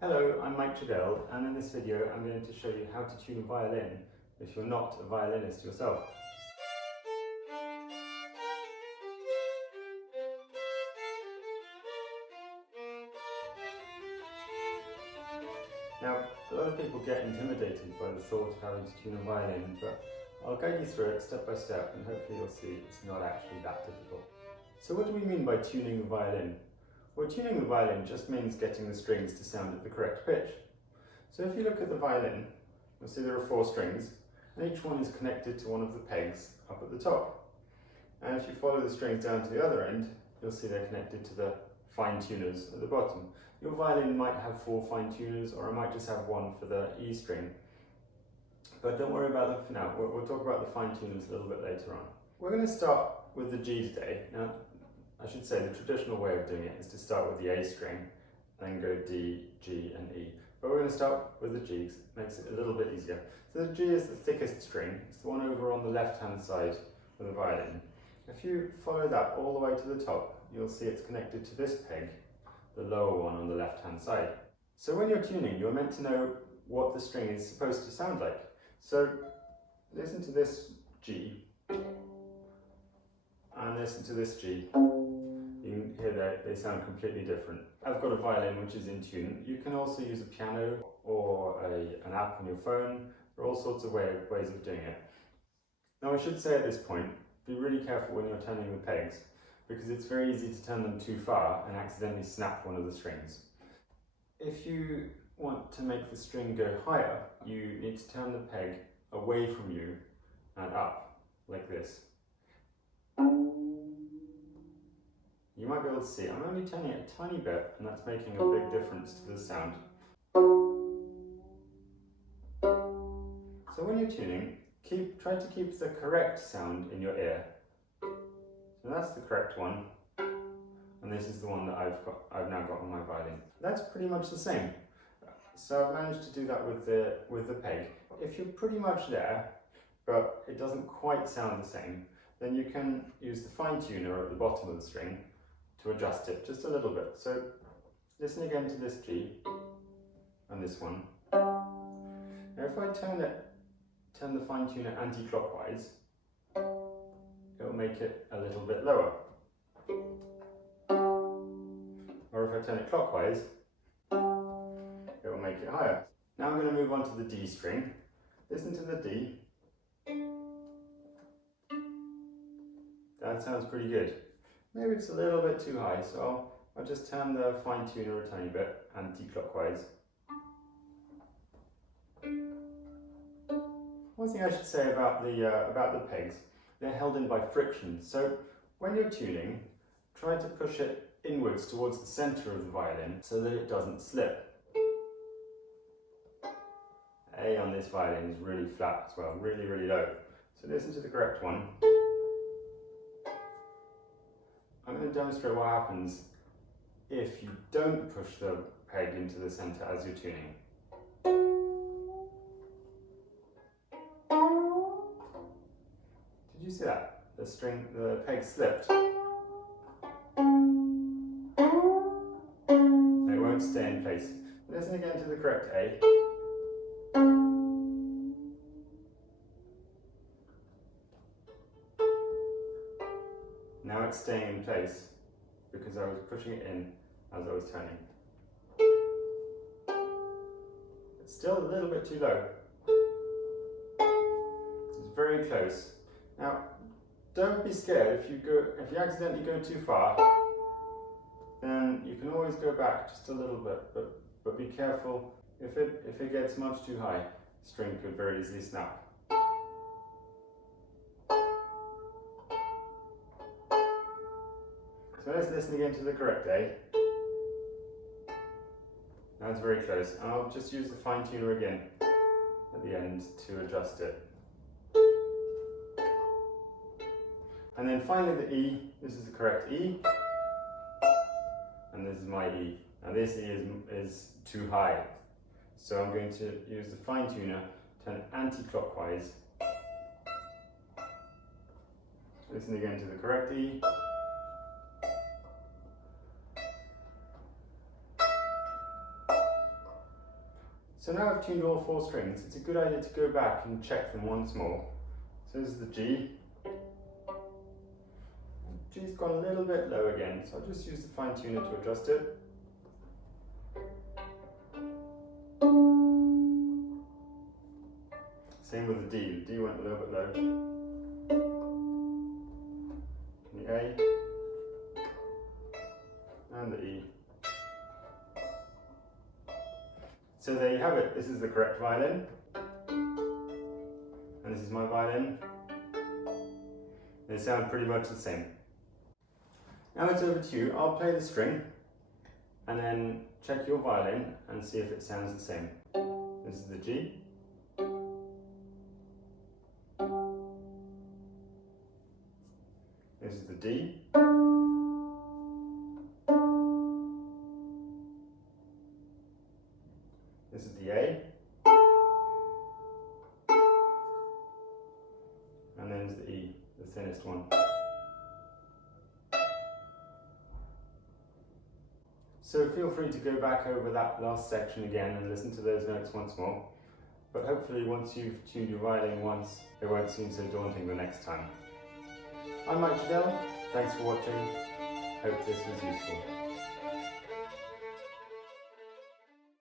Hello, I'm Mike Trudell, and in this video I'm going to show you how to tune a violin if you're not a violinist yourself. Now, a lot of people get intimidated by the thought of having to tune a violin, but I'll guide you through it step by step and hopefully you'll see it's not actually that difficult. So what do we mean by tuning the violin? Well, tuning the violin just means getting the strings to sound at the correct pitch. So if you look at the violin, you'll see there are 4 strings, and each one is connected to one of the pegs up at the top. And if you follow the strings down to the other end, you'll see they're connected to the fine tuners at the bottom. Your violin might have 4 fine tuners, or it might just have 1 for the E string. But don't worry about them for now. We'll talk about the fine tuners a little bit later on. We're going to start with the G today. Now, I should say the traditional way of doing it is to start with the A string, then go D, G and E. But we're going to start with the G, it makes it a little bit easier. So the G is the thickest string, it's the one over on the left hand side of the violin. If you follow that all the way to the top, you'll see it's connected to this peg, the lower one on the left hand side. So when you're tuning, you're meant to know what the string is supposed to sound like. So listen to this G, and listen to this G. You can hear that they sound completely different. I've got a violin which is in tune. You can also use a piano or an app on your phone. There are all sorts of ways of doing it. Now I should say at this point, be really careful when you're turning the pegs, because it's very easy to turn them too far and accidentally snap one of the strings. If you want to make the string go higher, you need to turn the peg away from you and up, like this. You might be able to see, I'm only turning it a tiny bit, and that's making a big difference to the sound. So when you're tuning, try to keep the correct sound in your ear. So that's the correct one, and this is the one that I've now got on my violin. That's pretty much the same. So I've managed to do that with the peg. If you're pretty much there, but it doesn't quite sound the same, then you can use the fine tuner at the bottom of the string to adjust it just a little bit. So listen again to this G and this one. Now if I turn the fine tuner anti-clockwise, it'll make it a little bit lower. Or if I turn it clockwise, it will make it higher. Now I'm going to move on to the D string. Listen to the D. That sounds pretty good. Maybe it's a little bit too high, so I'll just turn the fine tuner a tiny bit anti-clockwise. One thing I should say about the pegs, they're held in by friction. So when you're tuning, try to push it inwards towards the center of the violin so that it doesn't slip. A on this violin is really flat as well, really, really low. So listen to the correct one. I'm going to demonstrate what happens if you don't push the peg into the center as you're tuning. Did you see that? The peg slipped. It won't stay in place. Listen again to the correct A. Now it's staying in place because I was pushing it in as I was turning. It's still a little bit too low. It's very close. Now, don't be scared if you accidentally go too far, then you can always go back just a little bit, but be careful. If it gets much too high, the string could very easily snap. So let's listen again to the correct A. Now it's very close, and I'll just use the fine tuner again at the end to adjust it. And then finally the E, this is the correct E, and this is my E. Now this E is too high, so I'm going to use the fine tuner, turn anti-clockwise. Listen again to the correct E. So now I've tuned all 4 strings, it's a good idea to go back and check them once more. So this is the G. G's gone a little bit low again, so I'll just use the fine tuner to adjust it. Same with the D. The D went a little bit low. The A and the E. So there you have it. This is the correct violin, and this is my violin. They sound pretty much the same. Now it's over to you. I'll play the string and then check your violin and see if it sounds the same. This is the G. This is the D. This is the A. And then there's the E, the thinnest one. So feel free to go back over that last section again and listen to those notes once more. But hopefully once you've tuned your violin once, it won't seem so daunting the next time. I'm Mike Trudell. Thanks for watching. Hope this was useful.